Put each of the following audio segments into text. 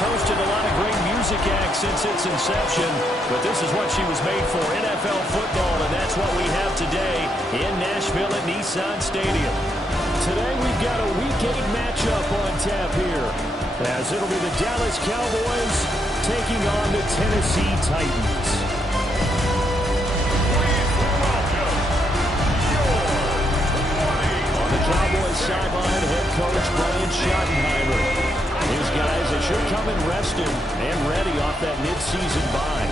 hosted a lot of great music acts since its inception, but this is what she was made for, NFL football, and that's what we have today in Nashville at Nissan Stadium. Today we've got a Week 8 matchup on tap here, as it'll be the Dallas Cowboys taking on the Tennessee Titans. On the Cowboys sideline, head coach Brian Schottenheimer. These guys, they should come in rested and ready off that midseason bye.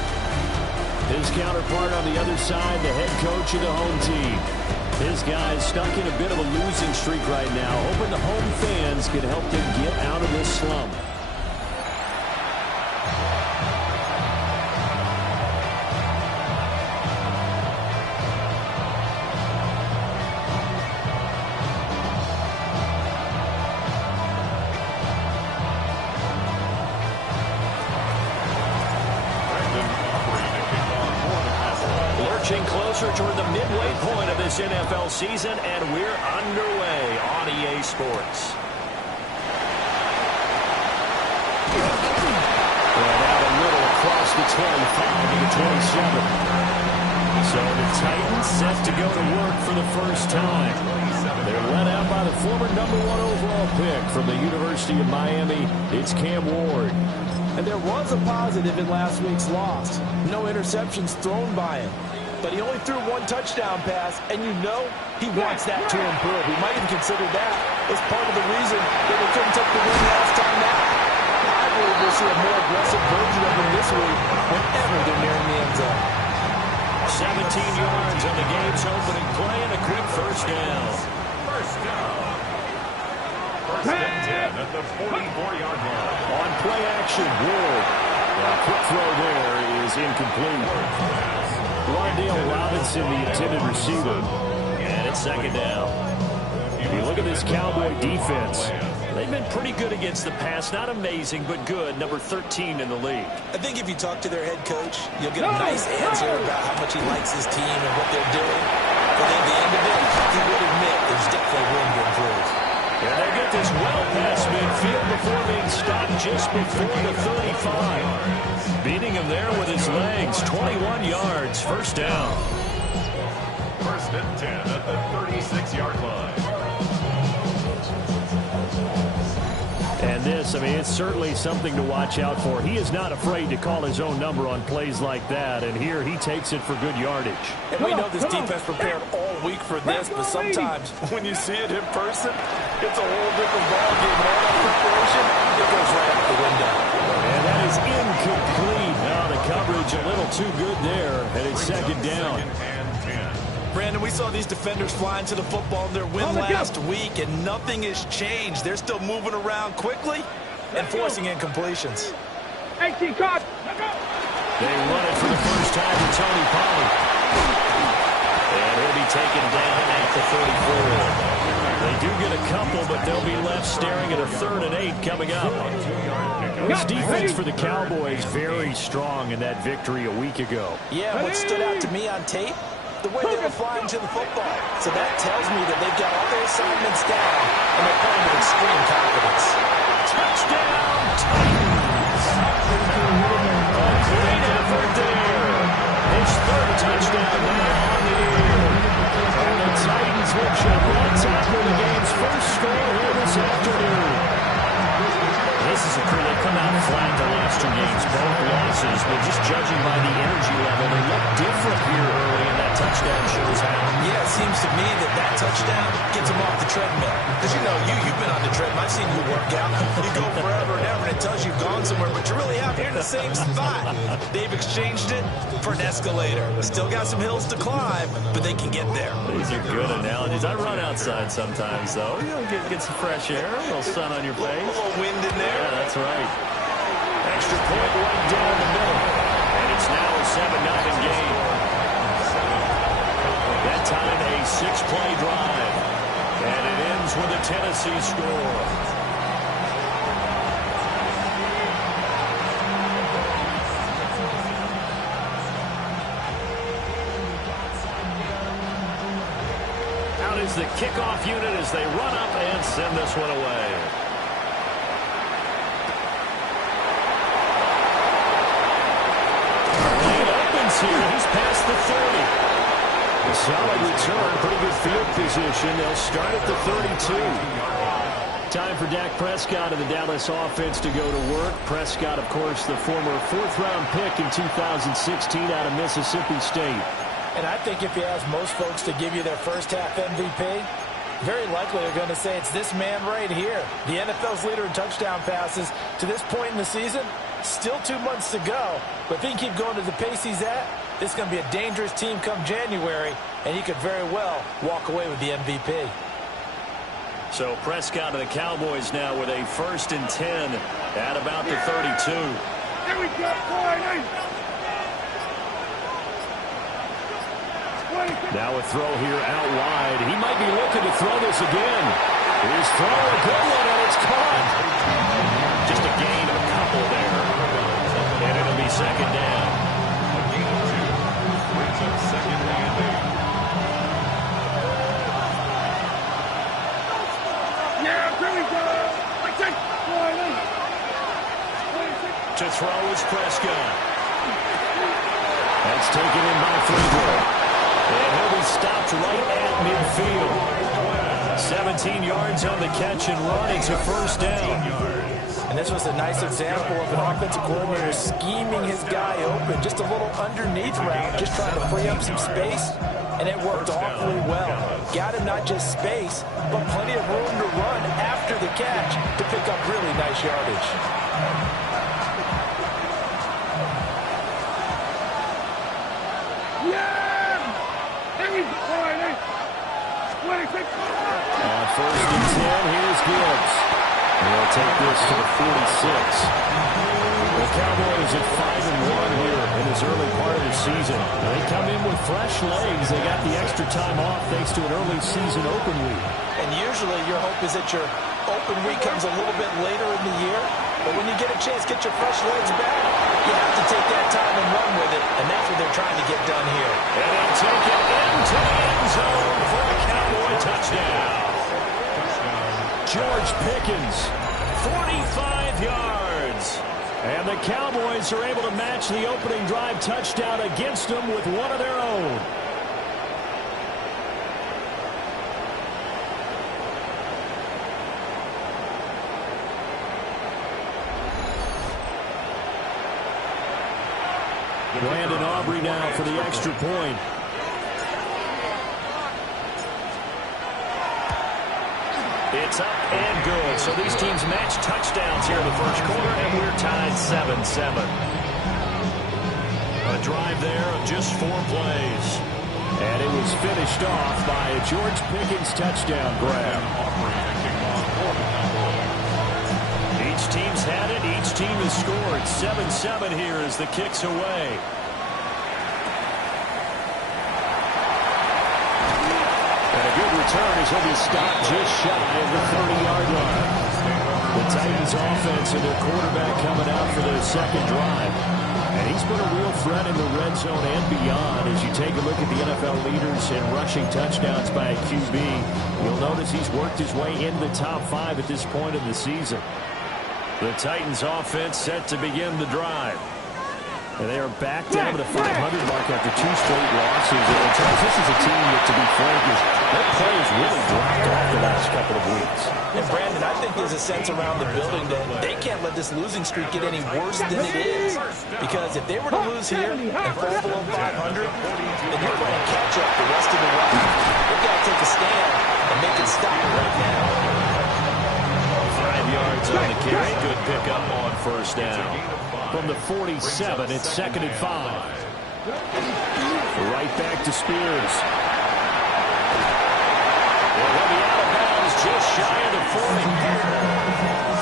His counterpart on the other side, the head coach of the home team. His guys stuck in a bit of a losing streak right now, hoping the home fans can help them get out of this slump. Closer toward the midway point of this NFL season, and we're underway on EA Sports. And out a little across the 25 to the 27. So the Titans set to go to work for the first time. They're led out by the former #1 overall pick from the University of Miami. It's Cam Ward. And there was a positive in last week's loss. No interceptions thrown by him. But he only threw one touchdown pass, and you know he wants that to improve. He might even consider that as part of the reason that they couldn't take the win last time out. I believe we'll see a more aggressive version of him this week whenever they're nearing the end zone. 17 yards on the game's opening play and a quick first down. First down. First and 10 at the 44-yard line. On play action, Ward. A quick throw there is incomplete. Wardale Robinson, the intended receiver. And it's second down. If you look at this Cowboy defense, they've been pretty good against the pass. Not amazing, but good. Number 13 in the league. I think if you talk to their head coach, you'll get a nice answer about how much he likes his team and what they're doing. But at the end of it, he would admit there's definitely room to improve. And they get this well past midfield before being stopped just before the 35. Beating him there with his legs. 21 yards. First down. First and 10 at the 36-yard line. And this, I mean, it's certainly something to watch out for. He is not afraid to call his own number on plays like that. And here he takes it for good yardage. And we know this defense prepared all week for this, but sometimes when you see it in person, it's a whole different ballgame. All that preparation, it goes right out the window. And that is incomplete. Now the coverage a little too good there, and it's second down. Brandon, we saw these defenders flying to the football in their win last week, and nothing has changed. They're still moving around quickly and forcing incompletions. They run it for the first time to Tony Pollard. And he'll be taken down at the 34. They do get a couple, but they'll be left staring at a 3rd and 8 coming up. This defense for the Cowboys very strong in that victory a week ago. Yeah, what stood out to me on tape, the way they were flying to the football. So that tells me that they've got all their assignments down, and they're playing with extreme confidence. Touchdown, Titans! A great effort there. His 3rd touchdown now on the year. And the Titans will jump on top of the game's first score here this afternoon. This is a crew that come out flat the last 2 games, both losses, but just judging by the energy level, they look different here early, and that touchdown shows how. Yeah, it seems to me that that touchdown gets them off the treadmill. Because you know, you've been on the treadmill. I've seen you work out. You go forever and ever, and it tells you you've gone somewhere, but you're really out here in the same spot. They've exchanged it for an escalator. Still got some hills to climb, but they can get there. These are good analogies. I run outside sometimes, though. You know, get some fresh air, a little sun on your face. A little wind in there. Yeah, that's right. Extra point right down the middle. And it's now a 7-0 game. That time a 6-play drive. And it ends with a Tennessee score. Out is the kickoff unit as they run up and send this one away. past the 30. A solid return, pretty good field position. They'll start at the 32. Time for Dak Prescott and the Dallas offense to go to work. Prescott, of course, the former 4th-round pick in 2016 out of Mississippi State. And I think if you ask most folks to give you their first-half MVP, very likely they're going to say it's this man right here. The NFL's leader in touchdown passes to this point in the season. Still 2 months to go. But if he can keep going to the pace he's at, this is going to be a dangerous team come January, and he could very well walk away with the MVP. So Prescott of the Cowboys now with a 1st and 10 at about the 32. Here we go, boy. Now a throw here out wide. He might be looking to throw this again. His throw, a good one, and it's caught. Just a gain of a couple there. And it'll be 2nd down. A gain of 2 brings up 2nd and 8. Yeah, here we go. To throw is Prescott. That's taken in by Freeman. And he'll be stopped right at midfield. 17 yards on the catch and run. It's a 1st down. And this was a nice example of an offensive coordinator scheming his guy open. Just a little underneath route, just trying to free up some space. And it worked awfully well. Got him not just space, but plenty of room to run after the catch to pick up really nice yardage. On 1st and 10, here's Gibbs. They'll take this to the 46. The Cowboys at 5-1 here in this early part of the season. They come in with fresh legs. They got the extra time off thanks to an early season open week. And usually your hope is that your open week comes a little bit later in the year. But when you get a chance to get your fresh legs back, you have to take that time and run with it. And that's what they're trying to get done here. And they'll take it into the end zone for a Cowboy touchdown. George Pickens, 45 yards. And the Cowboys are able to match the opening drive touchdown against them with one of their own. Brandon Aubrey now for the extra point. It's up and good. So these teams match touchdowns here in the first quarter, and we're tied 7-7. A drive there of just 4 plays. And it was finished off by a George Pickens touchdown grab. Each team's had it. Each team has scored. 7-7 here as the kick's away. Return as he'll be stopped just shy of the 30-yard line. The Titans offense and their quarterback coming out for their 2nd drive. And he's been a real threat in the red zone and beyond. As you take a look at the NFL leaders in rushing touchdowns by a QB, you'll notice he's worked his way into the top 5 at this point in the season. The Titans offense set to begin the drive. And they are back down to the 500 mark after 2 straight losses. And Charles, this is a team that, to be frank, their players really dropped off the last couple of weeks. And Brandon, I think there's a sense around the building that they can't let this losing streak get any worse than it is. Because if they were to lose here and fall below 500, then you're playing catch up the rest of the way. They've got to take a stand and make it stop right now. 5 yards on the carry. Good pickup on 1st down. From the 47, it's 2nd and 5. Right back to Spears. They'll be out of bounds just shy of the 40.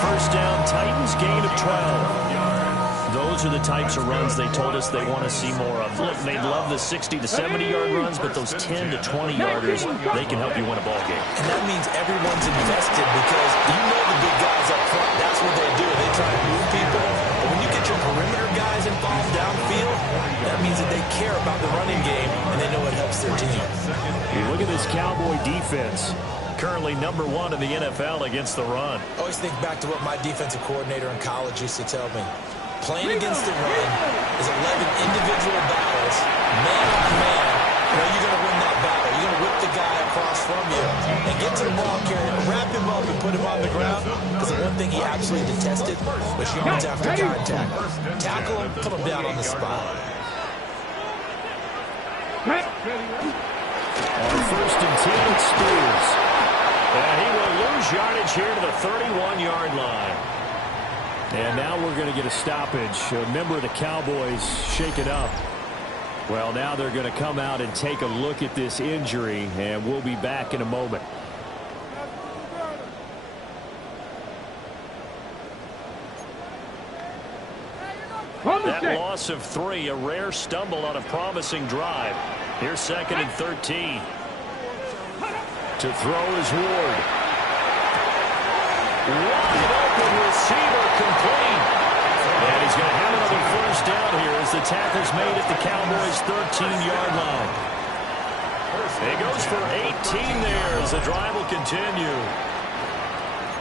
1st down, Titans, gain of 12. Those are the types of runs they told us they want to see more of. Look, they love the 60 to 70-yard runs, but those 10 to 20-yarders, they can help you win a ball game. And that means everyone's invested because you know the big guys up front, that's what they do. They try to move people. But when you get your perimeter guys involved downfield, that means that they care about the running game, and they know it helps their team. You look at this Cowboy defense. Currently #1 in the NFL against the run. I always think back to what my defensive coordinator in college used to tell me. Playing against the run is 11 individual battles, man on man. You're going to win that battle. You're going to whip the guy across from you and get to the ball carrier, wrap him up and put him on the ground. Because the one thing he absolutely detested was yards after contact. Tackle him, put him down on the spot. On 1st and 10, it's Spears. And he will lose yardage here to the 31-yard line. And now we're going to get a stoppage. A member of the Cowboys shaken up. Well, now they're going to come out and take a look at this injury, and we'll be back in a moment. That loss of 3, a rare stumble on a promising drive. Here's 2nd and 13. To throw is Ward. Wide open receiver complete. And he's going to have another 1st down here as the tackle's made at the Cowboys' 13-yard line. He goes for 18 there as the drive will continue.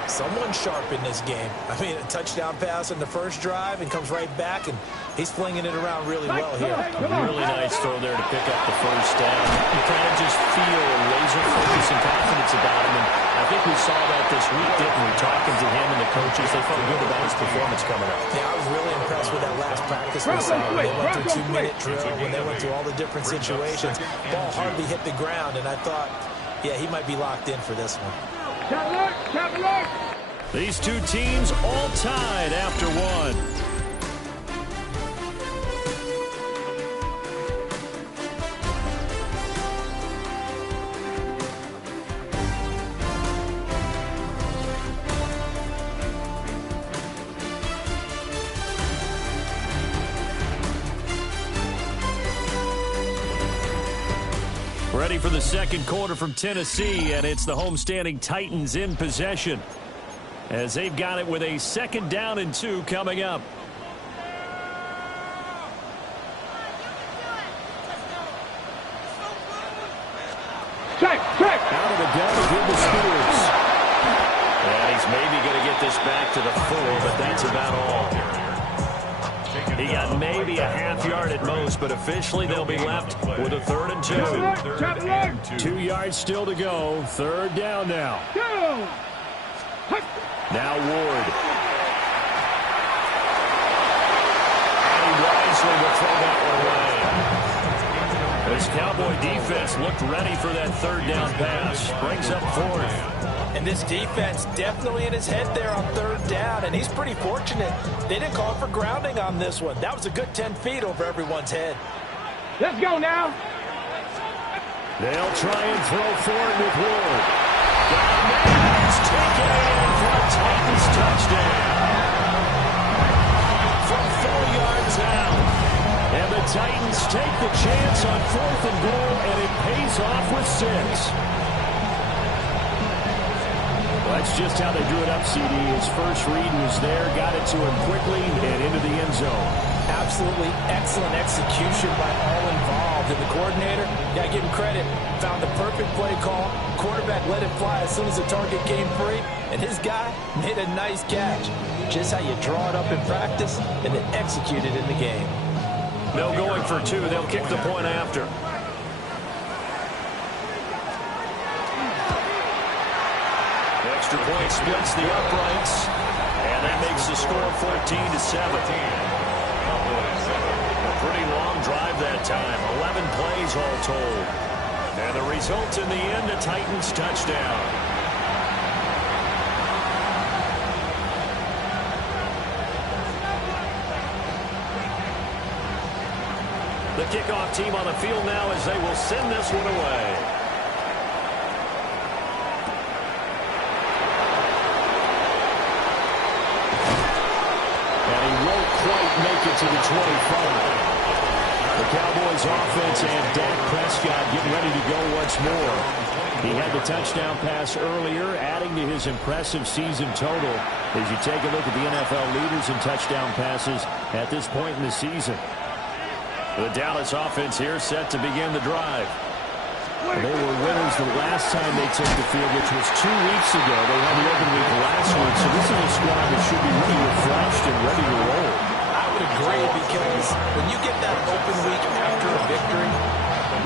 Someone sharp in this game. I mean, a touchdown pass in the first drive and comes right back, and he's flinging it around really well here. Really nice throw there to pick up the 1st down. You kind of just feel a laser focus and confidence about him, and I think we saw that this week, didn't we? Talking to him and the coaches, they felt good about his performance coming up. Yeah, I was really impressed with that last practice we saw. When they went through 2-minute drill, when they went through all the different situations, ball hardly hit the ground, and I thought, yeah, he might be locked in for this one. These two teams all tied after 1. Ready for the 2nd quarter from Tennessee, and it's the homestanding Titans in possession as they've got it with a 2nd down and 2 coming up. Out of the gun to give the Spears. And he's maybe going to get this back to the 4, but that's about all. He got maybe a half yard at most, but officially they'll be left with a 3rd and 2. 2 yards still to go. 3rd down now. Now Ward. And he wisely will throw that one away. This Cowboy defense looked ready for that 3rd down pass. Brings up 4th. And this defense definitely in his head there on 3rd down, and he's pretty fortunate. They didn't call for grounding on this one. That was a good 10 feet over everyone's head. Let's go now. They'll try and throw for it with Ward. Down there, it's taken in for a Titans touchdown. From 4 yards out. And the Titans take the chance on 4th and goal, and it pays off with 6. That's just how they drew it up, CD. His first read was there, got it to him quickly, and into the end zone. Absolutely excellent execution by all involved. And the coordinator, got to give him credit, found the perfect play call. Quarterback let it fly as soon as the target came free, and his guy made a nice catch. Just how you draw it up in practice and then execute it in the game. No going for 2. They'll kick the point after. Extra point splits the uprights, and that makes the score 14-7. A pretty long drive that time, 11 plays all told. And the result in the end, a Titans touchdown. The kickoff team on the field now as they will send this one away. Make it to the 25. The Cowboys offense and Dak Prescott getting ready to go once more. He had the touchdown pass earlier, adding to his impressive season total as you take a look at the NFL leaders in touchdown passes at this point in the season. The Dallas offense here set to begin the drive. They were winners the last time they took the field, which was 2 weeks ago. They had the open week last week, so this is a squad that should be really refreshed and ready to roll. I agree, because when you get that open week after a victory,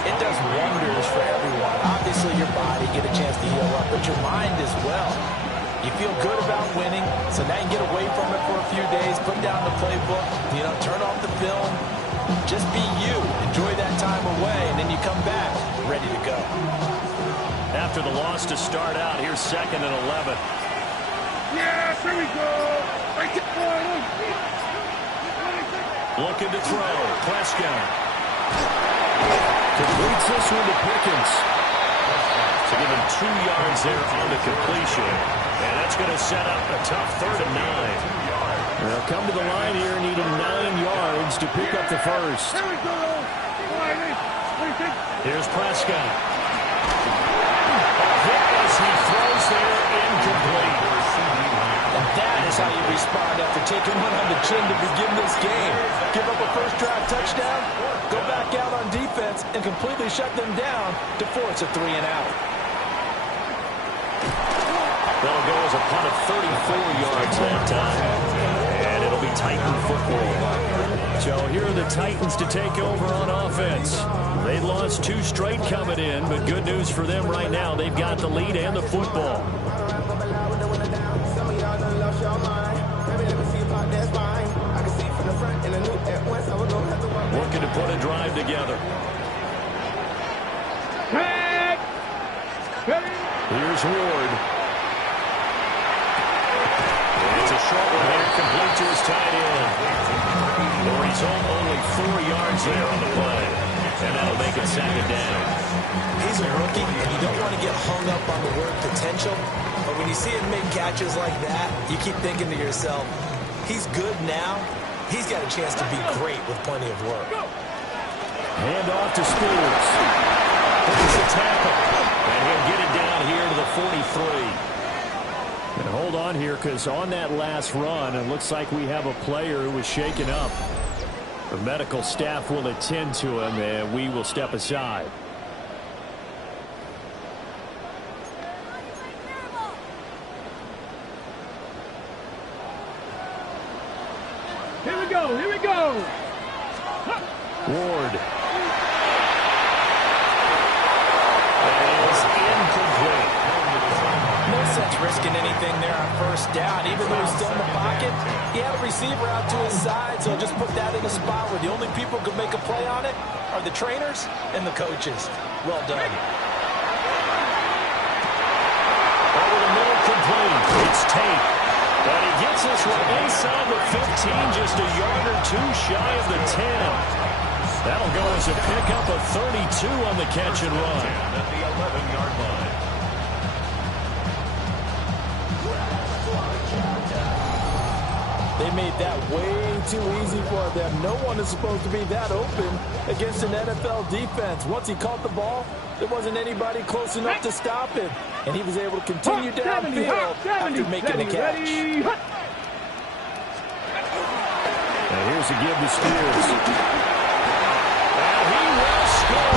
it does wonders for everyone. Obviously, your body get a chance to heal up, but your mind as well. You feel good about winning, so now you get away from it for a few days, put down the playbook, turn off the film, just be you. Enjoy that time away, and then you come back ready to go. After the loss to start out, here's 2nd and 11. Yes, here we go. Looking to throw. Prescott. Completes this one to Pickens. So give him 2 yards there on the completion. And that's going to set up a tough 3rd and 9. They'll come to the line here needing 9 yards to pick up the first. Here we go. Here's Prescott. As he throws there, incomplete. And that is how you respond after taking one on the chin to begin this game. Give up a first drive touchdown, go back out on defense, and completely shut them down to force a 3 and out. That'll go as a punt of 34 yards that time. And it'll be Titan football. So here are the Titans to take over on offense. They lost 2 straight coming in, but good news for them right now. They've got the lead and the football. Looking to put a drive together. Here's Ward. It's a short one here, complete to his tight end. The result, only 4 yards there on the play. And that'll make it 2nd down. He's a rookie, and you don't want to get hung up on the word potential. But when you see him make catches like that, you keep thinking to yourself, he's good now. He's got a chance to be great with plenty of work. Hand off to Spears. It's a tackle. And he'll get it down here to the 43. And hold on here, because on that last run, it looks like we have a player who was shaken up. The medical staff will attend to him, and we will step aside. Here we go. Here we go. Ward. That is incomplete. No sense risking anything there on first down. Even though he's still in the pocket, he had a receiver out to his side, so just put that in a spot where the only people who can make a play on it are the trainers and the coaches. Well done. Over the middle, complete. It's Tate. But he gets this one inside the 15, just a yard or 2 shy of the 10. That'll go as a pickup of 32 on the catch and run. At the 11-yard line. They made that way too easy for them. No one is supposed to be that open against an NFL defense. Once he caught the ball, there wasn't anybody close enough to stop him. And he was able to continue downfield after making the catch. And here's a give to Spears. And he will score.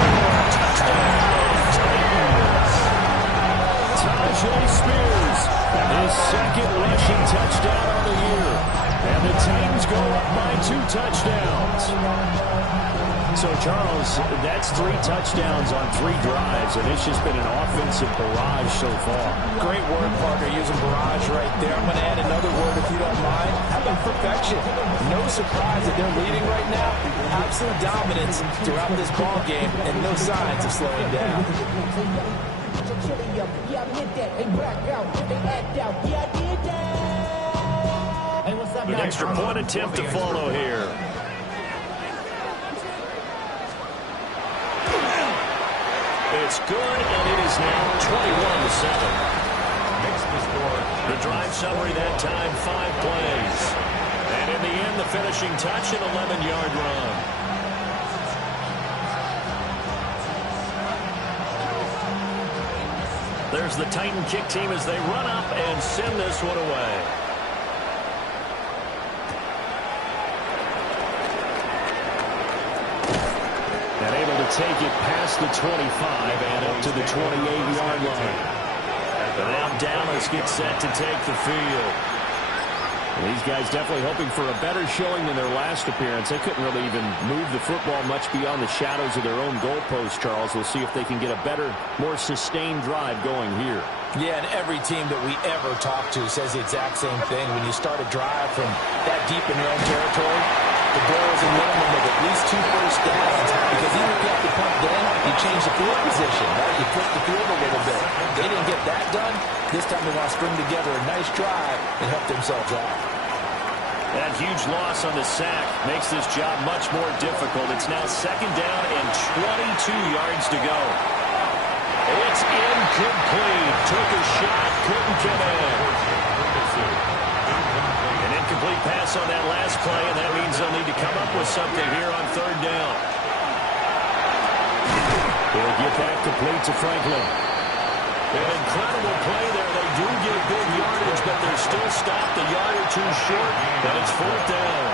Touchdown, Titans. Tajay Spears, his 2nd rushing touchdown on the year. And the Titans go up by 2 touchdowns. So, Charles, that's 3 touchdowns on 3 drives, and it's just been an offensive barrage so far. Great word, partner, using barrage right there. I'm going to add another word if you don't mind. How about perfection? No surprise that they're leading right now. Absolute dominance throughout this ball game, and no signs of slowing down. An extra point attempt to follow here. It's good, and it is now 21-7. The drive summary that time, 5 plays. And in the end, the finishing touch, an 11-yard run. There's the Titan kick team as they run up and send this one away. And able to take it past the 25 and up to the 28-yard line. But now Dallas gets set to take the field. These guys definitely hoping for a better showing than their last appearance. They couldn't really even move the football much beyond the shadows of their own goalpost, Charles. We'll see if they can get a better, more sustained drive going here. Yeah, and every team that we ever talk to says the exact same thing. When you start a drive from that deep in your own territory, the goal is a minimum of at least 2 first downs, because even if you have to punt then, you change the field position, right? You flip the field a little bit. They didn't get that done. This time they want to string together a nice drive and help themselves out. That huge loss on the sack makes this job much more difficult. It's now 2nd down and 22 yards to go. It's incomplete. Took a shot, couldn't get in. An incomplete pass on that last play, and that means they'll need to come up with something here on 3rd down. They'll get that complete to Franklin. An incredible play there. They do get big yardage, but they're still stopped a yard or 2 short, and it's 4th down.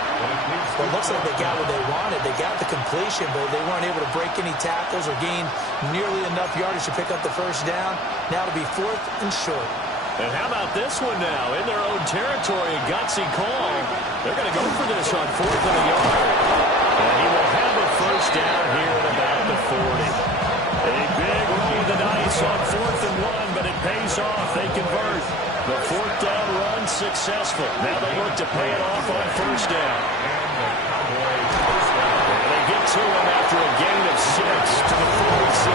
Well, it looks like they got what they wanted. They got the completion, but they weren't able to break any tackles or gain nearly enough yardage to pick up the 1st down. Now to be 4th and short. And how about this one now? In their own territory, a gutsy call. They're going to go for this on 4th and a yard. And he will have a 1st down here at about the 40. A big roll of the dice on 4th and 1, but it pays off. They convert. The 4th down run successful. Now they look to pay it off on 1st down. And they get to him after a gain of 6 to the 46.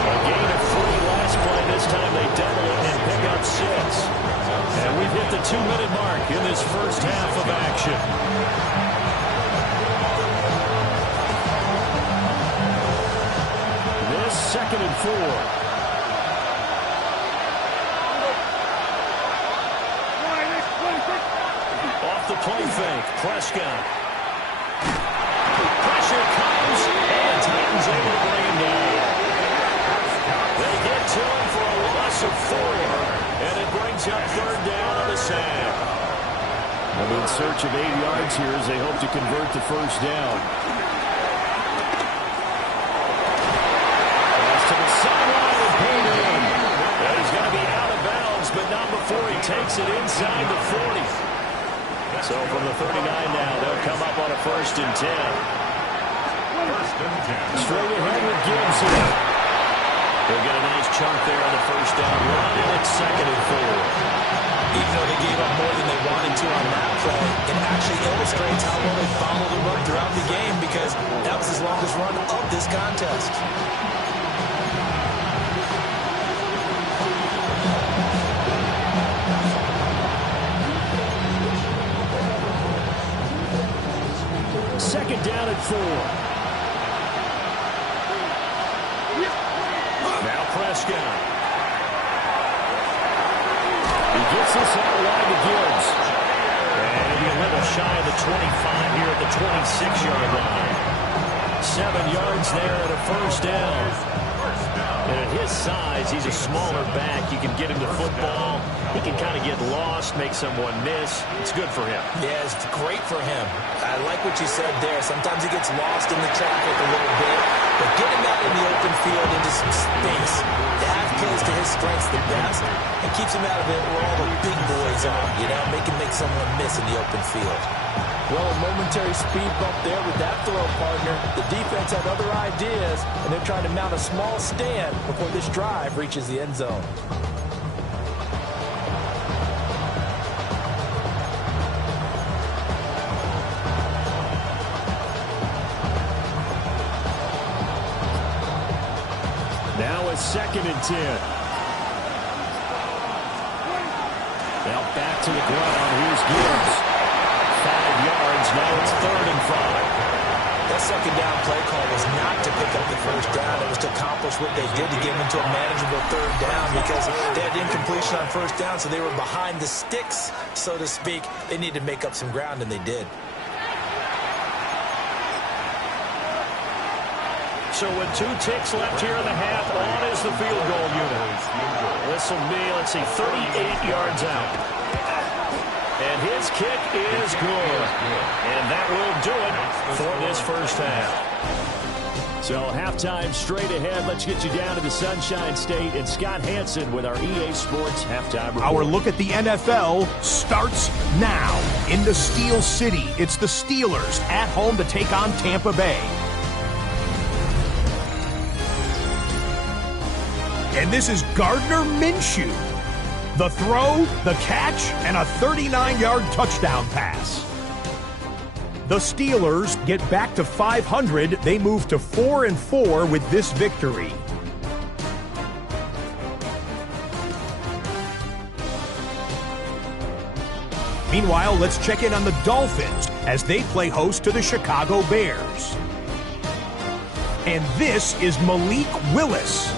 A gain of 3 last play. This time they double it and pick up 6. And we've hit the 2-minute mark in this first half of action. This 2nd and 4. Off the play fake, Prescott. Pressure comes, and Titans able to bring him down. They get to him for a loss of 4, and it brings up 3rd down on the sack. They'll be in search of 8 yards here as they hope to convert the 1st down. Pass to the sideline and pulled in. And he's going to be out of bounds, but not before he takes it inside the 40. So from the 39 now, they'll come up on a 1st and 10. 1st and 10. Straight ahead with Gibbs here. They'll get a nice chunk there on the 1st down run, and it's 2nd and 4. Even though they gave up more than they wanted to on that play, it actually illustrates how well they followed the run throughout the game, because that was his longest run of this contest. Second down at 4. Now Prescott. He gets this out wide to Gibbs. And he'll be a little shy of the 25 here at the 26-yard line. 7 yards there at a 1st down. And at his size, he's a smaller back. You can get him the football. He can kind of get lost, make someone miss. It's good for him. Yeah, it's great for him. I like what you said there. Sometimes he gets lost in the traffic a little bit, but get him out in the open field into some space. That plays to his strengths the best and keeps him out of it where all the big boys are, you know, make someone miss in the open field. Well, a momentary speed bump there with that throw, partner. The defense had other ideas, and they're trying to mount a small stand before this drive reaches the end zone. Now a 2nd and 10. Now back to the ground. Here's Gibbs. 5 yards. Now it's 3rd and 5. That 2nd down play call was not to pick up the 1st down. It was to accomplish what they did to get them into a manageable 3rd down, because they had incompletion on 1st down, so they were behind the sticks, so to speak. They needed to make up some ground, and they did. So with 2 ticks left here in the half, on is the field goal unit. This will be, let's see, 38 yards out. And his kick is good. And that will do it for this first half. So halftime straight ahead. Let's get you down to the Sunshine State and Scott Hansen with our EA Sports halftime report. Our look at the NFL starts now. In the Steel City, it's the Steelers at home to take on Tampa Bay. And this is Gardner Minshew. The throw, the catch, and a 39-yard touchdown pass. The Steelers get back to 500. They move to 4-4 with this victory. Meanwhile, let's check in on the Dolphins as they play host to the Chicago Bears. And this is Malik Willis.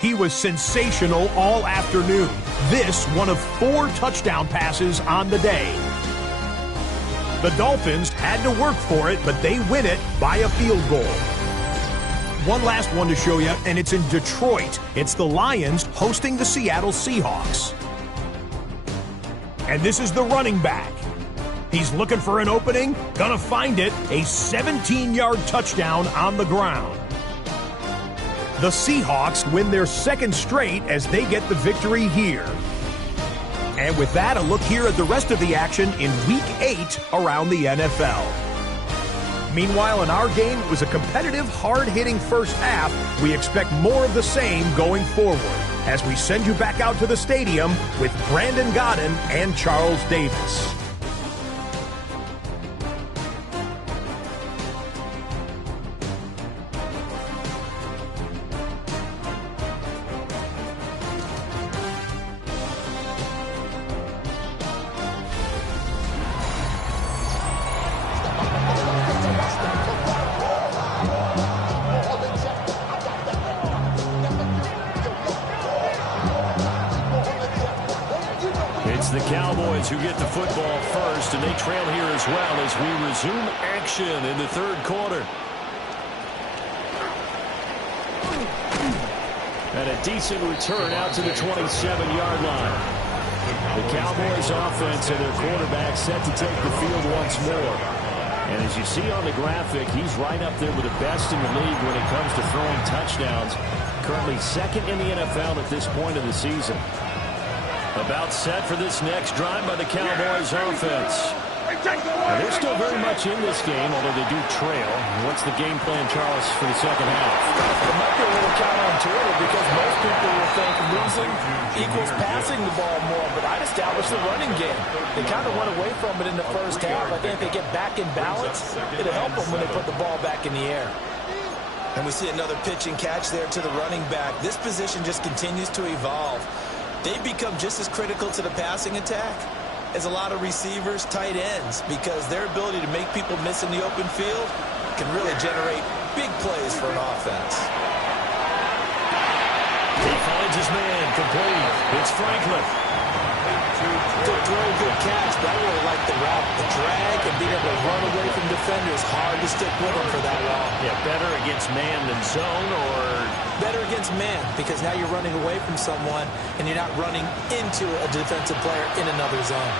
He was sensational all afternoon. This one of 4 touchdown passes on the day. The Dolphins had to work for it, but they win it by a field goal. One last one to show you, and it's in Detroit. It's the Lions hosting the Seattle Seahawks. And this is the running back. He's looking for an opening, gonna find it, a 17-yard touchdown on the ground. The Seahawks win their 2nd straight as they get the victory here. And with that, a look here at the rest of the action in Week 8 around the NFL. Meanwhile, in our game, it was a competitive, hard-hitting first half. We expect more of the same going forward as we send you back out to the stadium with Brandon Godden and Charles Davis. It's the Cowboys who get the football first, and they trail here as well as we resume action in the 3rd quarter. And a decent return out to the 27-yard line. The Cowboys offense and their quarterback set to take the field once more. And as you see on the graphic, he's right up there with the best in the league when it comes to throwing touchdowns. Currently 2nd in the NFL at this point of the season. About set for this next drive by the Cowboys offense. And they're still very much in this game, although they do trail. What's the game plan, Charles, for the 2nd half? It might be a little counterintuitive because most people will think losing equals passing the ball more, but I'd establish the running game. They kind of went away from it in the first half. I think if they get back in balance, it'll help them when they put the ball back in the air. And we see another pitch and catch there to the running back. This position just continues to evolve. They become just as critical to the passing attack as a lot of receivers, tight ends, because their ability to make people miss in the open field can really generate big plays for an offense. He finds his man, complete. It's Franklin. Good throw, good catch, but I really like the route. The drag and being able to run away from defenders, hard to stick with them for that long. Yeah, better against man than zone, or better against man, because now you're running away from someone and you're not running into a defensive player in another zone.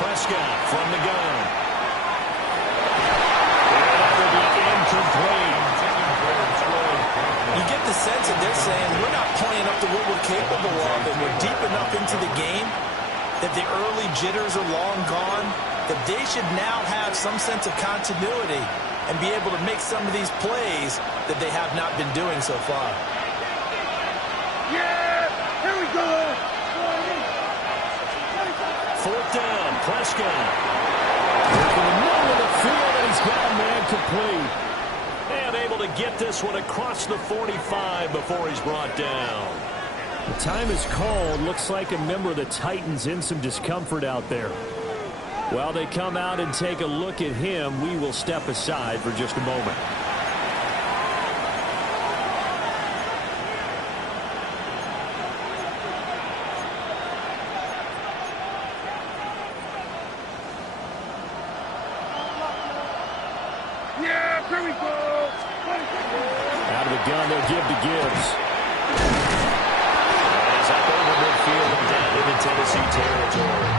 Prescott from the gun. That will be incomplete. You get the sense that they're saying we're not playing up to what we're capable of, and we're deep enough into the game that the early jitters are long gone, that they should now have some sense of continuity and be able to make some of these plays that they have not been doing so far. Yeah! Here we go! 4th down, Prescott. Working the middle of the field, and he's got a man complete. And able to get this one across the 45 before he's brought down. The time is called. Looks like a member of the Titans in some discomfort out there. While they come out and take a look at him, we will step aside for just a moment. Yeah, here we go! Out of the gun, they'll give to Gibbs. That is up over midfield and down into Tennessee territory.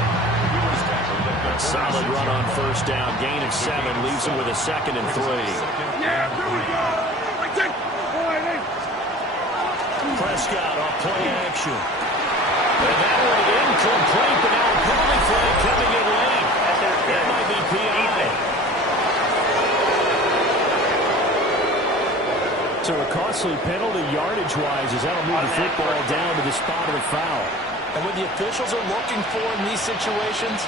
A solid solid run on first down. Gain of 7 leaves him with a 2nd and 3. Yeah, here we go. Prescott off play action. And that one incomplete, but now a penalty flag coming in late. That might be PI. So a costly penalty yardage-wise as that'll move the football down to the spot of the foul. And what the officials are looking for in these situations,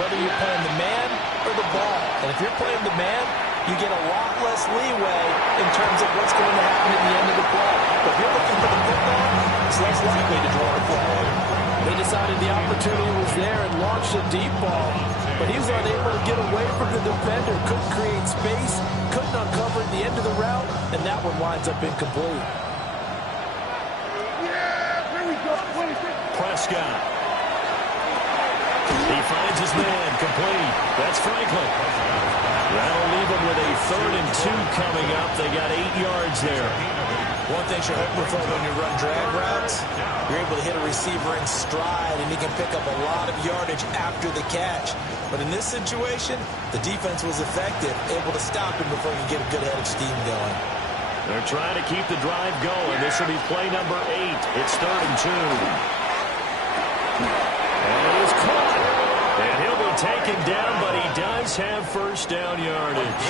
whether you're playing the man or the ball, and if you're playing the man, you get a lot less leeway in terms of what's going to happen at the end of the play. But if you're looking for the football, it's less likely to draw a flag. They decided the opportunity was there and launched a deep ball, but he was unable to get away from the defender, couldn't create space, couldn't uncover at the end of the route, and that one winds up incomplete. Yeah, here we go. Prescott. He finds his man, complete. That's Franklin. That'll leave him with a 3rd and 2 coming up. They got 8 yards there. One thing you're hoping for when you run drag routes, you're able to hit a receiver in stride, and he can pick up a lot of yardage after the catch. But in this situation, the defense was effective, able to stop him before he could get a good head of steam going. They're trying to keep the drive going. This will be play number 8. It's 3rd and 2. And it is caught. And he'll be taken down, but he does have first down yardage.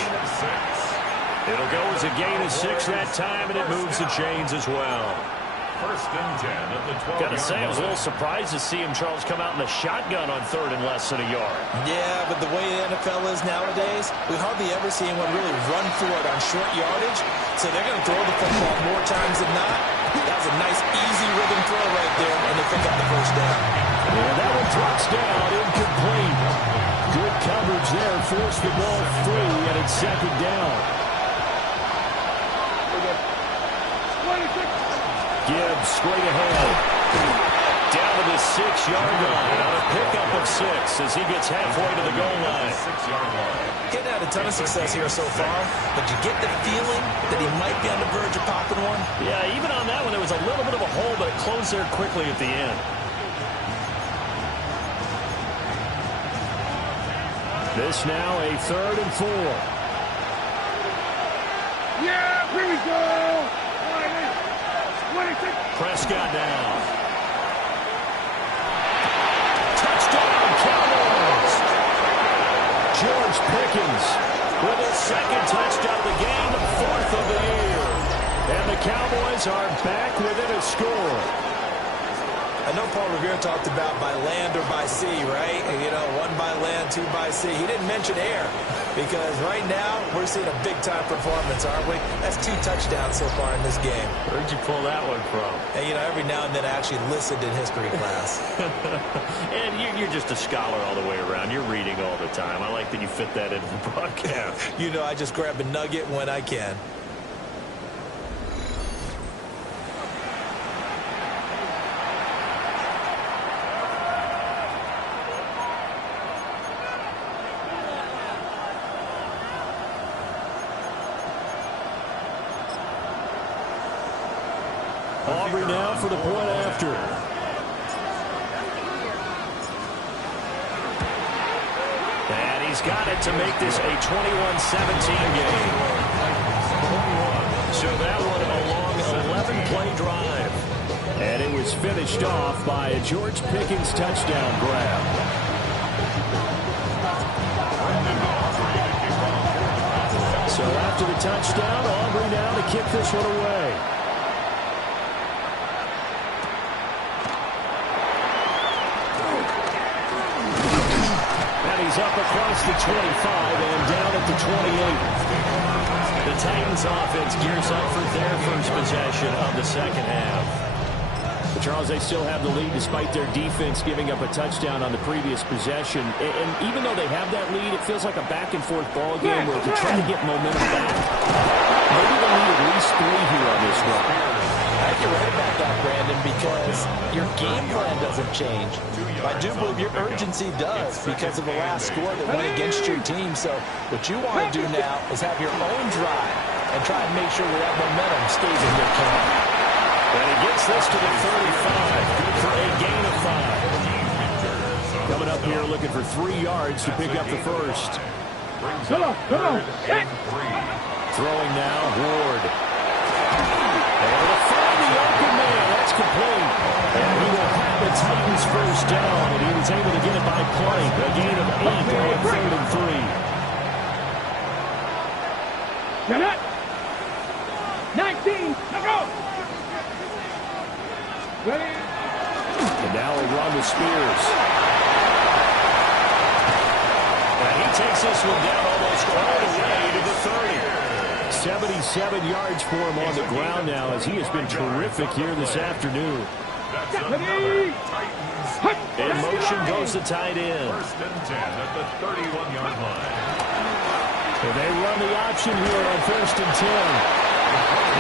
It'll go as a gain of 6 that time, and it moves the chains as well. 1st and 10 at the 12. Got to say, I was a little surprised to see him, Charles, come out in the shotgun on 3rd and less than a yard. Yeah, but the way the NFL is nowadays, we hardly ever see anyone really run for it on short yardage. So they're going to throw the football more times than not. That was a nice, easy rhythm throw right there, and they pick up the first down. And that one drops down, incomplete. Good coverage there, forced the ball free, and it's 2nd down. Gibbs straight ahead. Down to the 6-yard line on a pickup of 6 as he gets halfway to the goal line. 6-yard line. Getting had a ton of success here so far, but you get the feeling that he might be on the verge of popping one. Yeah, even on that one, there was a little bit of a hole, but it closed there quickly at the end. This now a 3rd and 4. Yeah, here we go. Prescott now. Touchdown, Cowboys. George Pickens with his 2nd touchdown of the game, 4th of the year. And the Cowboys are back within a score. I know Paul Revere talked about by land or by sea, right? And, you know, 1 by land, 2 by sea. He didn't mention air because right now we're seeing a big-time performance, aren't we? That's 2 touchdowns so far in this game. Where'd you pull that one from? And, you know, every now and then I actually listened in history class. And you're just a scholar all the way around. You're reading all the time. I like that you fit that into the broadcast. You know, I just grab a nugget when I can. Aubrey now for the point after. And he's got it to make this a 21-17 game. So that one a long 11-play drive. And it was finished off by a George Pickens touchdown grab. So after the touchdown, Aubrey now to kick this one away. He's up across the 25 and down at the 28. The Titans offense gears up for their first possession of the 2nd half. But Charles, they still have the lead despite their defense giving up a touchdown on the previous possession. And even though they have that lead, it feels like a back-and-forth ball game where to try to get momentum back, maybe they need at least 3 here on this run. I think you're right about that, Brandon, because your game plan doesn't change. I do believe your urgency does because of the last score that went against your team. So what you want to do now is have your own drive and try and make sure that momentum stays in your camp. And he gets this to the 35 for a gain of 5. coming up here looking for 3 yards to pick up the first. Come on. Throwing now, Ward. Able to find the open man. That's complete. And he will have the Titans first down, and he was able to get it by play. A gain of 8 on 3rd and 3. Get it. 19. Let's go. Ready. And now a run with Spears. And he takes this one down almost all the way to the 30. 77 yards for him on the ground now, as he has been terrific here this afternoon. In motion goes the tight end. First and 10 at the 31-yard line. And they run the option here on 1st and 10.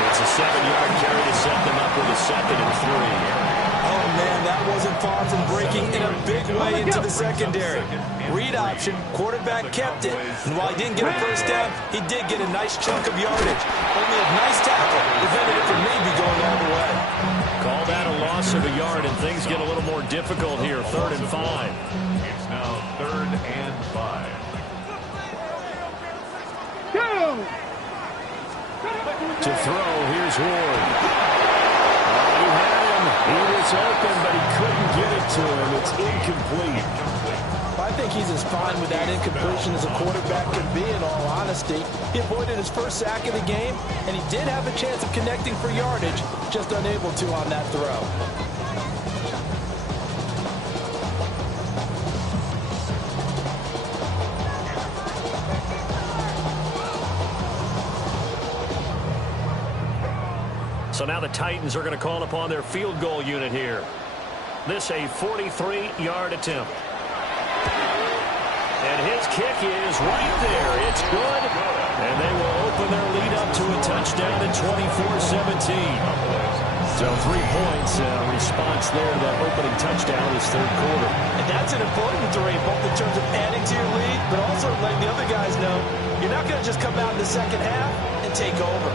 It's a 7-yard carry to set them up with a 2nd and 3. Oh, man, that wasn't far from breaking in a big way into the secondary. Read option, quarterback kept it. And while he didn't get a first down, he did get a nice chunk of yardage. Only a nice tackle prevented it from maybe going all the way. Call that a loss of a yard, and things get a little more difficult here. 3rd and 5. It's now 3rd and 5. Go. To throw, here's Ward. He had him. He was open, but he couldn't get it to him. It's incomplete. I think he's as fine with that incompletion as a quarterback could be, in all honesty. He avoided his first sack of the game, and he did have a chance of connecting for yardage, just unable to on that throw. So now the Titans are going to call upon their field goal unit here. This a 43-yard attempt. And his kick is right there. It's good. And they will open their lead up to a touchdown at 24-17. So 3 points response there to that opening touchdown this 3rd quarter. And that's an important 3, both in terms of adding to your lead, but also letting the other guys know you're not going to just come out in the second half and take over.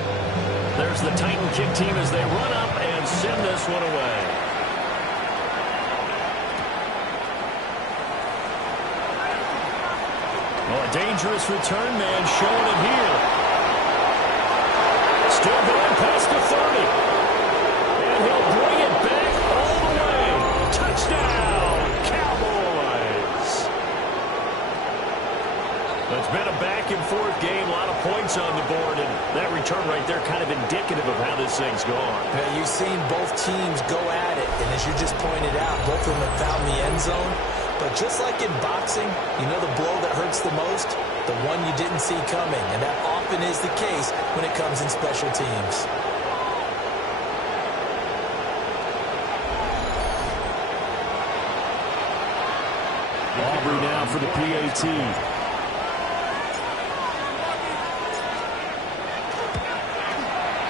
There's the Titan kick team as they run up and send this one away. Well, a dangerous return man showing it here. Still going past the 30. And he'll bring it back all the way. Touchdown, Cowboys. It's been a back-and-forth game, a lot of points on the board, and that return right there kind of indicative of how this thing's gone. Yeah, you've seen both teams go at it, and as you just pointed out, both of them have found the end zone. But just like in boxing, you know the blow that hurts the most? The one you didn't see coming, and that often is the case when it comes in special teams. Aubrey now for the PAT.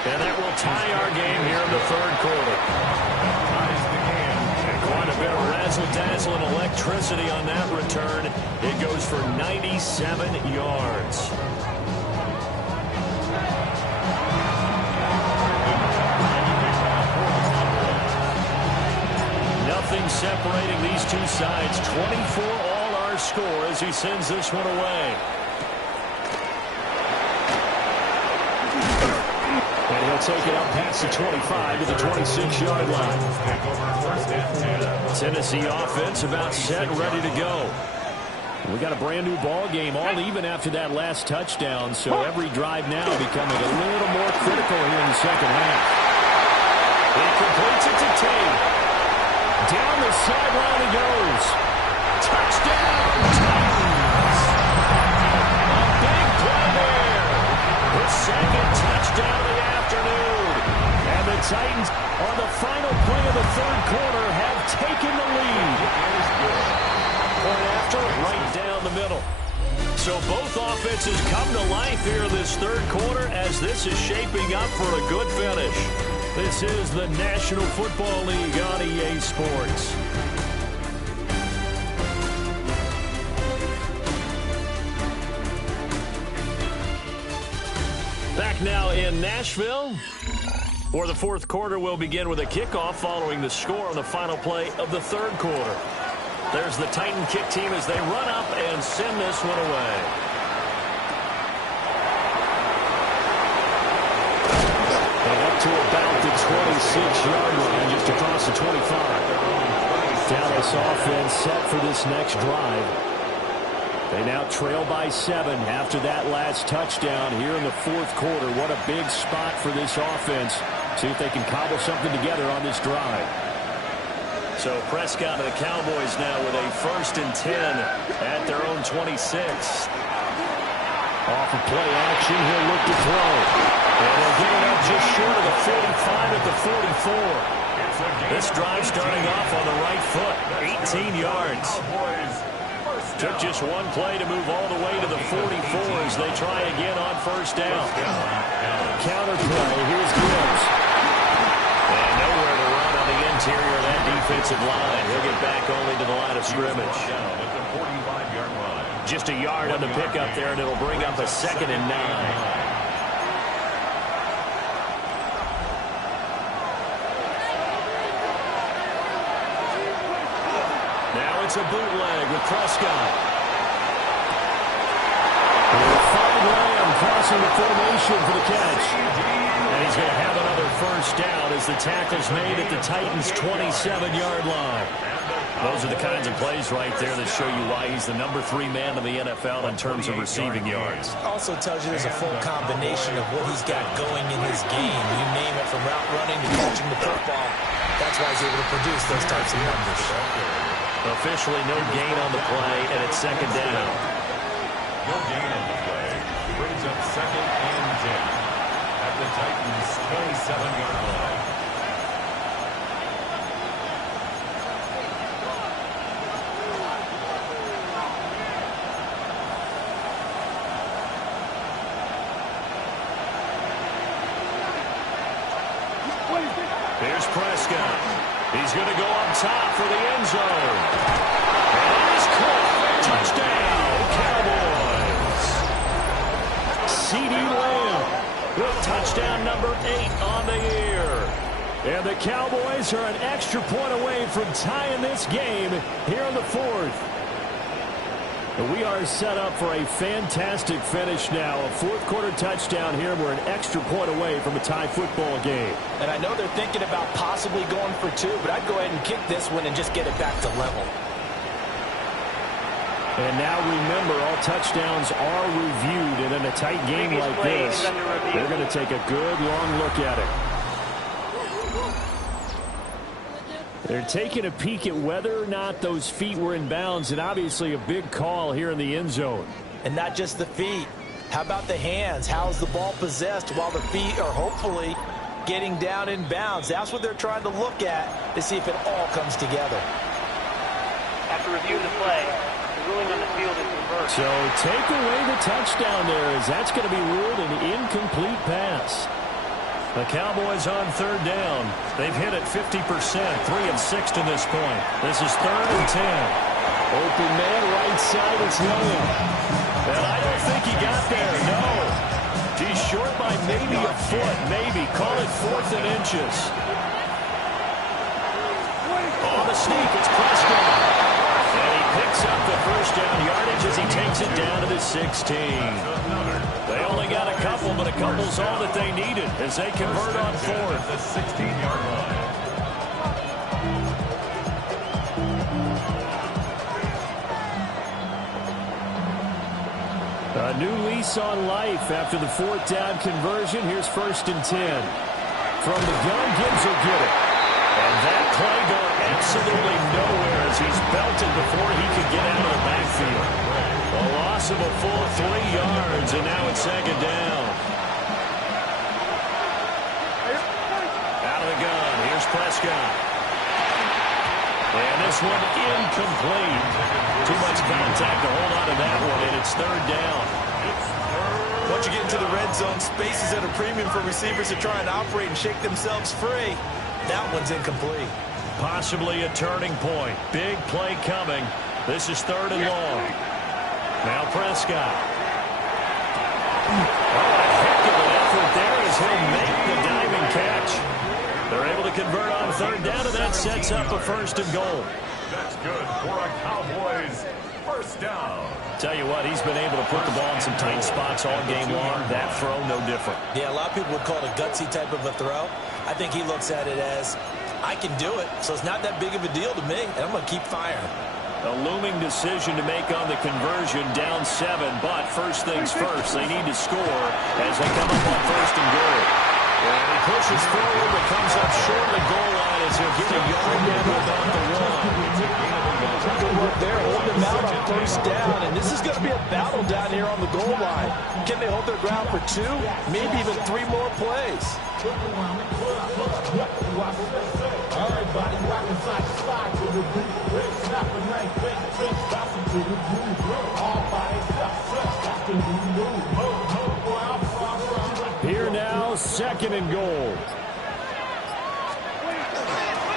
And that will tie our game here in the 3rd quarter. Ties the game. And quite a bit of razzle-dazzle and electricity on that return. It goes for 97 yards. Nothing separating these two sides. 24 all our score as he sends this one away. And he'll take it up past the 25 to the 26-yard line. Tennessee offense about set, ready to go. We got a brand-new ball game, all even after that last touchdown, so every drive now becoming a little more critical here in the second half. He completes it to Tate. Down the sideline he goes. Touchdown, Titans! A big play there. The second touchdown of the afternoon. And the Titans, on the final play of the 3rd quarter, have taken the lead. Point after, right down the middle. So both offenses come to life here in this 3rd quarter as this is shaping up for a good finish. This is the National Football League on EA Sports. Back now in Nashville, where the 4th quarter will begin with a kickoff following the score on the final play of the 3rd quarter. There's the Titan kick team as they run up and send this one away. And up to about the 26-yard line, just across the 25. Dallas offense set for this next drive. They now trail by 7 after that last touchdown here in the fourth quarter. What a big spot for this offense. See if they can cobble something together on this drive. So Prescott and the Cowboys now with a 1st and 10 at their own 26. Off of play action, he'll look to throw. And they'll get it up just short of the 45 at the 44. This drive starting off on the right foot, 18 yards. Took just one play to move all the way to the 44 as they try again on 1st down. Counter play, here's Gibbs. And nowhere to run on the interior of that defensive line. He'll get back only to the line of scrimmage. Just a yard on the pickup there, and it'll bring up a 2nd and 9. It's a bootleg with Prescott. They'll find Lamb crossing the formation for the catch. And he's going to have another 1st down as the tackle's made at the Titans' 27-yard line. Those are the kinds of plays right there that show you why he's the number 3 man in the NFL in terms of receiving yards. Also tells you there's a full combination of what he's got going in his game. You name it, from route running to catching the football. That's why he's able to produce those types of numbers. Officially no gain on the play, and it's 2nd down. No gain on the play. Brings up 2nd and 10 at the Titans' 27-yard line. Here's Prescott. He's going to go up top for the end zone. And it is caught. Touchdown, Cowboys. CeeDee Lamb with touchdown number 8 on the year. And the Cowboys are an extra point away from tying this game here in the 4th. We are set up for a fantastic finish now. A 4th quarter touchdown here. We're an extra point away from a tie football game. And I know they're thinking about possibly going for 2, but I'd go ahead and kick this one and just get it back to level. And now remember, all touchdowns are reviewed. And in a tight game like this, they're going to take a good long look at it. They're taking a peek at whether or not those feet were in bounds, and obviously a big call here in the end zone. And not just the feet. How about the hands? How's the ball possessed while the feet are hopefully getting down in bounds? That's what they're trying to look at to see if it all comes together. After reviewing the play, the ruling on the field is reversed. So take away the touchdown there, as that's going to be ruled an incomplete pass. The Cowboys on 3rd down. They've hit it 50%, 3 of 6 to this point. This is 3rd and 10. Open man, right side, it's Lamb. And I don't think he got there, no. He's short by maybe a foot, maybe. Call it 4th and inches. On the sneak, it's Prescott. And he picks up the 1st down yardage as he takes it down to the 16. They only got a couple, but a couple's all that they needed as they convert on 4th. The 16-yard line. A new lease on life after the 4th down conversion. Here's 1st and 10. From the gun, Gibbs will get it. And that play going absolutely nowhere as he's belted before he could get out of the backfield. A loss of a full 3 yards, and now it's 2nd down. Out of the gun, here's Prescott. And this one incomplete. Too much contact to hold on to that one, and it's 3rd down. Once you get into the red zone, space is at a premium for receivers to try and operate and shake themselves free. That one's incomplete. Possibly a turning point. Big play coming. This is 3rd and long. Now Prescott. Oh, a heck of an effort there as he'll make the diving catch. They're able to convert on 3rd down, and that sets up a 1st and goal. That's good for a Cowboys first down. Tell you what, he's been able to put the ball in some tight spots all game long. That throw, no different. Yeah, a lot of people would call it a gutsy type of a throw. I think he looks at it as, I can do it, so it's not that big of a deal to me, and I'm going to keep firing. A looming decision to make on the conversion, down 7, but first things first, they need to score as they come up on first and goal. And he pushes forward, but comes up short of the goal line as he'll get a yard down about the 1. Good work there, holding them out on first down, and this is going to be a battle down here on the goal line. Can they hold their ground for 2, maybe even 3 more plays? Here now, second and goal.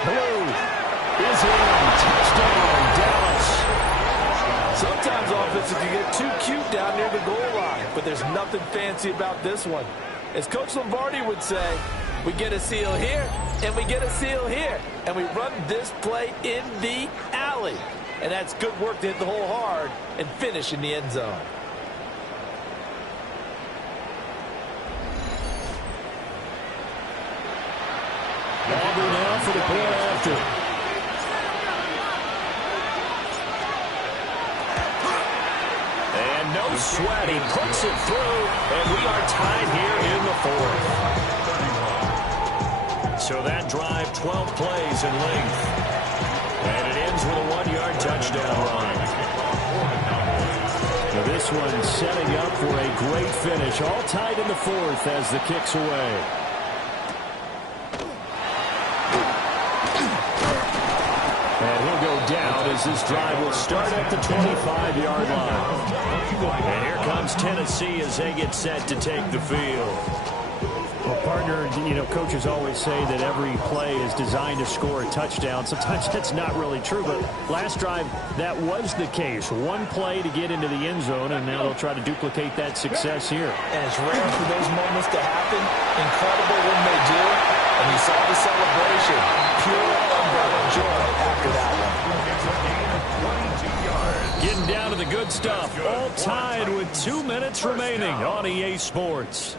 Blue is in. Touchdown, Dallas. Sometimes offenses can get too cute down near the goal line, but there's nothing fancy about this one. As Coach Lombardi would say, we get a seal here, and we get a seal here, and we run this play in the alley. And that's good work to hit the hole hard and finish in the end zone. Aubrey now for the point after. And no sweat. He puts it through, and we are tied here in the 4th. So that drive, 12 plays in length. And it ends with a 1-yard touchdown run. Now this one setting up for a great finish. All tied in the 4th as the kick's away. And he'll go down as this drive will start at the 25-yard line. And here comes Tennessee as they get set to take the field. Well, partner, you know, coaches always say that every play is designed to score a touchdown. Sometimes that's not really true, but last drive, that was the case. One play to get into the end zone, and now they'll try to duplicate that success here. And it's rare for those moments to happen. Incredible when they do. And you saw the celebration. Pure unbridled joy after that one. Getting down to the good stuff. All tied with 2 minutes remaining on EA Sports.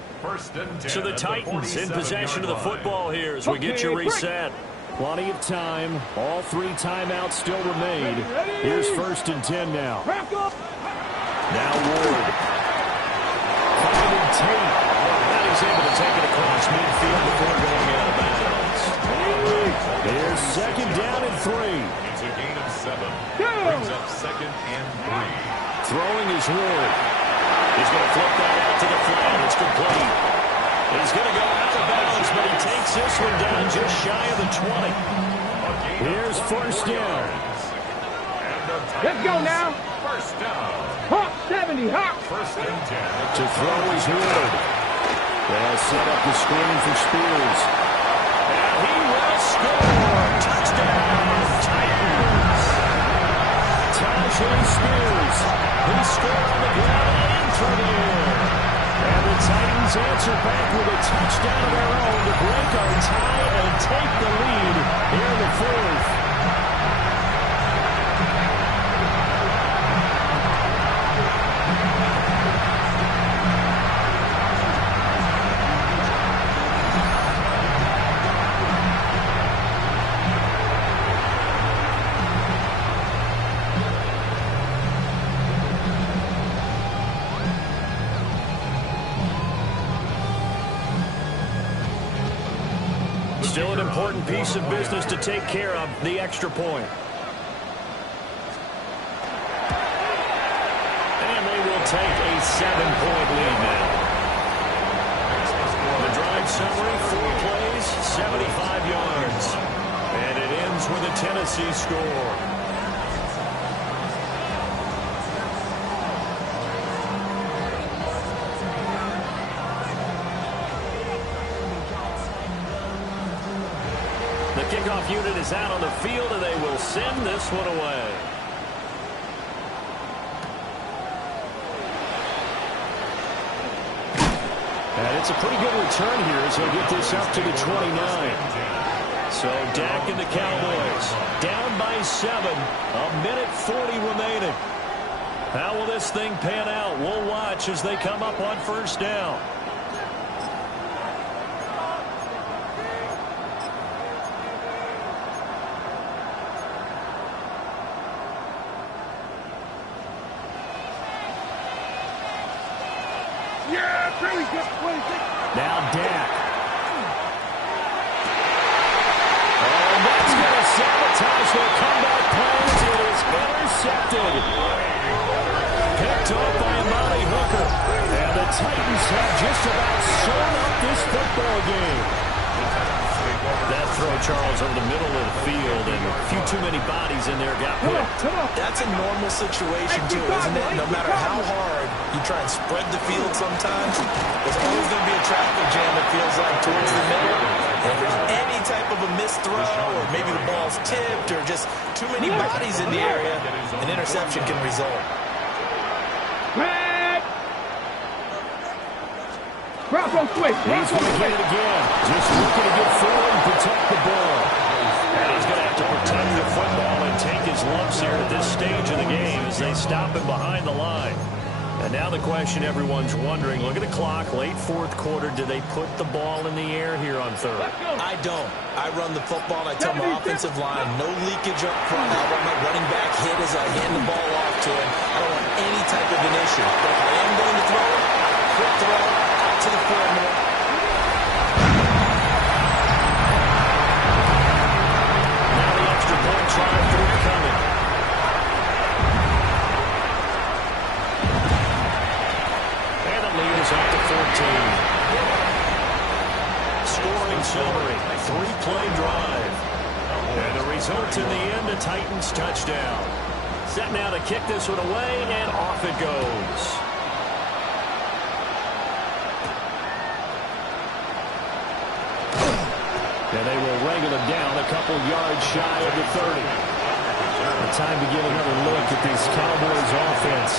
So the Titans in possession of the football here as we get you reset. Plenty of time. All 3 timeouts still remain. Here's 1st and 10 now. Now Ward. Finding Tate. Now he's able to take it across midfield before going out of bounds. Here's 2nd down and 3. It's a gain of 7. Brings up 2nd and 3. Throwing is Ward. He's going to flip that out to the flat. It's complete. He's going to go out of bounds, but he takes this one down just shy of the 20. Here's 1st down. Let's go now. First down. Hawk 70, Hawk. 1st and 10. To throw is Ward. They'll set up the screen for Spears. And he will score. Touchdown, Titans. Tajay Spears. He scored on the ground and in for the air. And the Titans answer back with a touchdown of their own to break our tie and take the lead here in the 4th. Still an important piece of business to take care of, the extra point. And they will take a 7-point lead now. The drive summary, 4 plays, 75 yards. And it ends with a Tennessee score. The kickoff unit is out on the field, and they will send this one away. And it's a pretty good return here as he'll get this up to the 29. So Dak and the Cowboys down by 7. A minute 40 remaining. How will this thing pan out? We'll watch as they come up on first down. Now Dak. And that's going to sabotage their comeback plans. It is intercepted. Picked off by Amani Hooker. And the Titans have just about sewn up this football game. That throw, Charles, over the middle of the field, and a few too many bodies in there got hit. That's a normal situation, too, isn't it? No matter how hard you try and spread the field sometimes, there's always going to be a traffic jam, it feels like, towards the middle. And if there's any type of a missed throw, or maybe the ball's tipped, or just too many bodies in the area, an interception can result. Cross on switch. He's going to get it again. Just looking to get forward and protect the ball. And he's going to have to protect the football and take his lumps here at this stage of the game as they stop him behind the line. And now the question everyone's wondering, look at the clock, late fourth quarter, do they put the ball in the air here on third? I don't. I run the football, and I tell my offensive line, no leakage up front. I want my running back hit as I hand the ball off to him. I don't want any type of an issue. But if I am going to throw it, quick throw, to the perimeter. Now the extra point try forthcoming. And the lead is up to 14. Scoring summary, 3-play drive. And the result in the end, a Titans touchdown. Set now to kick this one away, and off it goes. And they will wrangle him down a couple yards shy of the 30. Time to get another look at this Cowboys offense.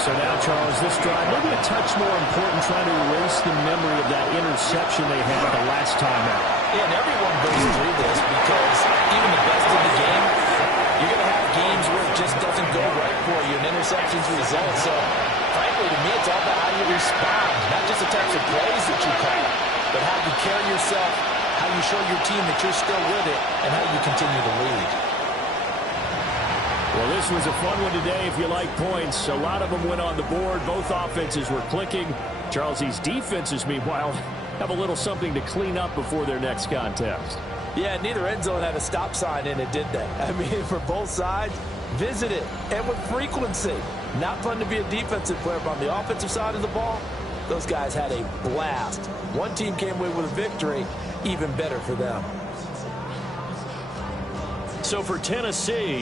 So now, Charles, this drive maybe a touch more important, trying to erase the memory of that interception they had the last time out. Yeah, and everyone goes through this because even the best in the game, you're going to have games where it just doesn't go right for you, and interceptions result. So, frankly, to me, it's all about how you respond, not just the types of plays that you call, but how you carry yourself, how you show your team that you're still with it, and how you continue to lead. Well, this was a fun one today if you like points. A lot of them went on the board. Both offenses were clicking. Charles, these defenses, meanwhile, have a little something to clean up before their next contest. Yeah, neither end zone had a stop sign in it, did they? I mean, for both sides, visit it, and with frequency. Not fun to be a defensive player, but on the offensive side of the ball, those guys had a blast. One team came away with a victory, even better for them. So for Tennessee,